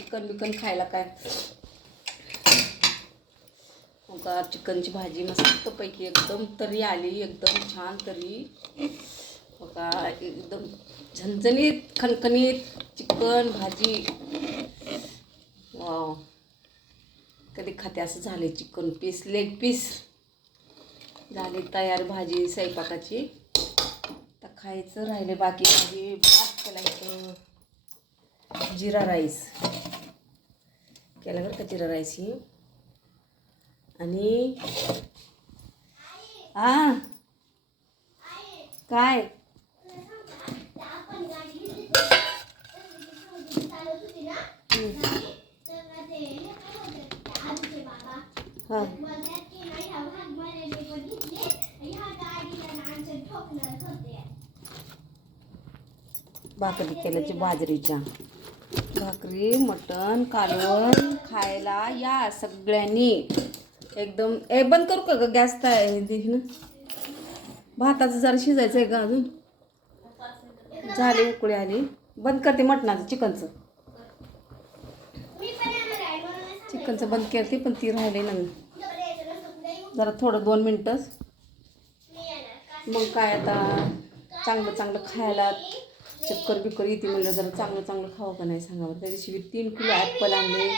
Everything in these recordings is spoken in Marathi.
चिकन बिकन खायला काय? का चिकनची भाजी मस्तपैकी एकदम तरी आली एकदम छान तरी. बघा एकदम झणझणीत खणखणीत चिकन भाजी. वाव. कधी खाते असं झाले चिकन पीस लेग पीस. झाली तयार भाजी स्वयंपाकाची. तर खायचं राहिले बाकी भाजी भात केलायचं जिरा राईस. केला बरं का जिरा राईस ही. आणि हा काय? हा. भाकरी केल्याची बाजरीच्या. भाकरी मटण कालवण खायला या सगळ्यांनी. एकदम ए बंद करू का ग? गॅस तयार ना. भाताचं जरा शिजायचं आहे का अजून. झाली उकळी आली. बंद करते मटणाचं चिकनचं. चिकनचं बंद केलं पण ती राहिली ना जरा थोडं दोन मिनटंच. मग काय आता? चांगलं चांगलं खायला चक्कर बिक्कर येते म्हणलं जरा चांगलं चांगलं खावं का नाही सांगा बरं त्या दिवशी मी तीन किलो ॲपल आणले.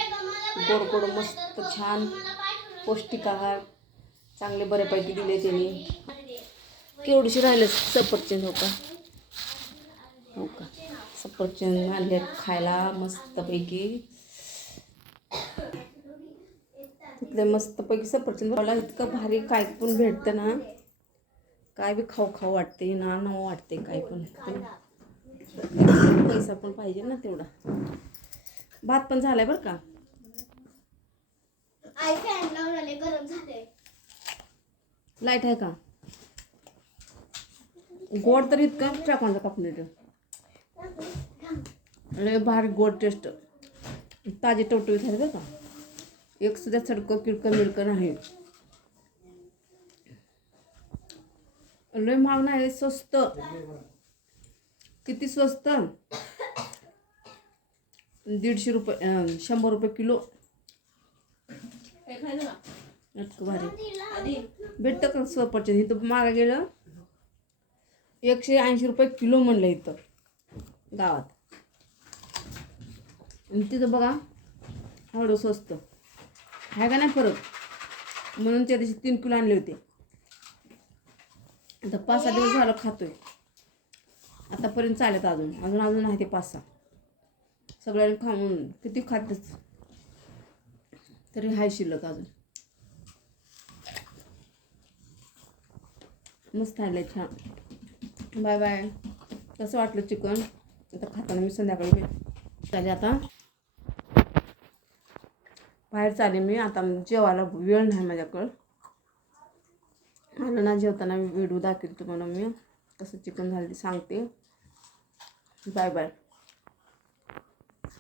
गोड गोड मस्त छान पौष्टिक आहार. चांगले बऱ्यापैकी दिले त्यांनी. केवढीशी राहिलं सफरचंद हो का? हो का? सफरचंद आणले खायला मस्तपैकी. तिथले मस्तपैकी सफरचंद मला इतकं भारी काय पण भेटतं ना. काय बी खाऊ खाऊ वाटते ना ना वाटते काय पण पण. पैसा पण पाहिजे ना तेवढा. भात पण झालाय बरं का? आई फॅन लावून आले गरम झाले लाइट आहे का? गोड तर इतका टाकून येतं लय भारी गोड टेस्ट ताजे टवटवीत आहेत बरं का? एक सुद्धा चडकं किडकं मिळकं नाही. लय महाग नाही स्वस्त. किती स्वस्त? दीडशे रुपये शंभर रुपये किलो. इतकं भारी. भेटतं का सफरचंद इथं मागं गेलं. एकशे ऐंशी रुपये किलो म्हणलं इथं गावात. आणि तिथं बघा एवढं स्वस्त. आहे का नाही फरक? म्हणून त्या दिवशी तीन किलो आणले होते. आता पाच सहा दिवस झालं खातोय. आतापर्यंत चालत अजून. अजून अजून आहे ते पाच सहा. सगळ्यांनी खाऊन किती खातेच तरी हाय शिल्लक अजून. मस्त आलं छान. Bye bye. कसं वाटलं चिकन? आता खाताना मी संध्याकाळी भेट चालेल आता. बाहेर चाले मी. आता जेवायला वेळ नाही माझ्याकडं. आलं ना जेवताना व्हिडिओ दाखवेल तुम्हाला मी. कसं चिकन झालं ते सांगते. Bye bye